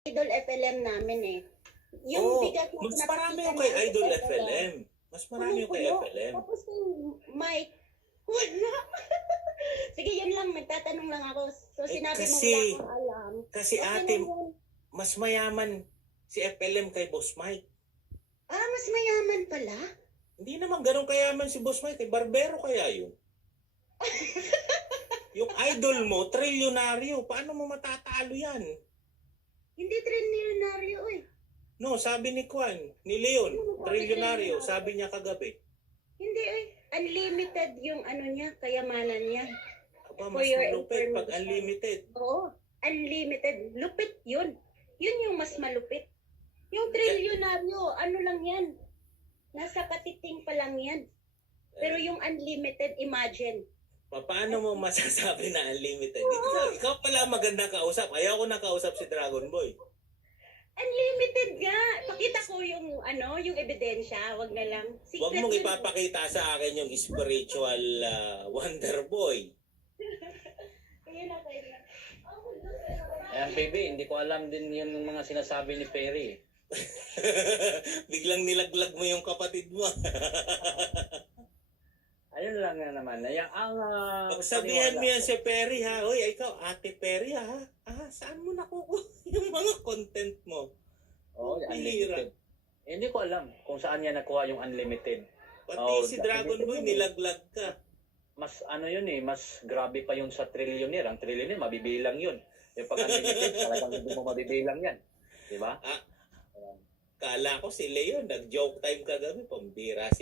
Idol FLM namin eh. Yung Oo, bigat na mas marami pinapakita yung kay ng Idol FLM. Mas marami yung kay punong-puno. FLM. Tapos yung mic, wala. Sige, yun lang. Nagtatanong lang ako. So, Eh, sinabi mo kasi- wala kang alam. Kasi Okay ate, lang yun. mas mayaman si FLM kay Boss Mike. Ah, mas mayaman pala? Hindi naman ganun kayaman si Boss Mike. Eh, barbero kaya yun. Yung idol mo, trilyonaryo. Paano mo matatalo yan? Hindi trilyonaryo eh. No, sabi ni Kwan, ni Leon, trilyonaryo. Sabi niya kagabi. Hindi eh. Unlimited yung ano niya, kayamanan niya. Aba, For mas your malupit pag information. unlimited. Oo. Unlimited. Lupit yun. Yun yung mas malupit. Yung trilyonaryo, ano lang yan. Nasa katiting pa lang yan. Pero yung unlimited, imagine. Paano mo masasabi na unlimited? Ikaw pala maganda kausap. Ayaw ko nakausap si Dragon Boy. Unlimited nga. Pakita ko yung yung ebidensya. Wag na lang. Huwag Secret mong yun. ipapakita sa akin yung spiritual Wonder Boy. Ayun na kayo. Ayan, baby, hindi ko alam din yun yung mga sinasabi ni Perry. Biglang nilaglag mo yung kapatid mo. Ayun lang nga naman. Pagsabihan mo yan si Perry ha. Uy, ikaw, Ate Perry ha. Saan mo nakukuha yung mga content mo? Oo, unlimited. Hindi ko alam kung saan niya nakuha yung unlimited. Pati si Dragon Boy, nilaglag ka. Mas yun eh, mas grabe pa yun sa trillionaire. Ang trillionaire, mabibilang yun. Yung pag unlimited, talagang hindi mo mabibilang yan. Diba? Kala ko si Leon, nag-joke time kagabi, pambira si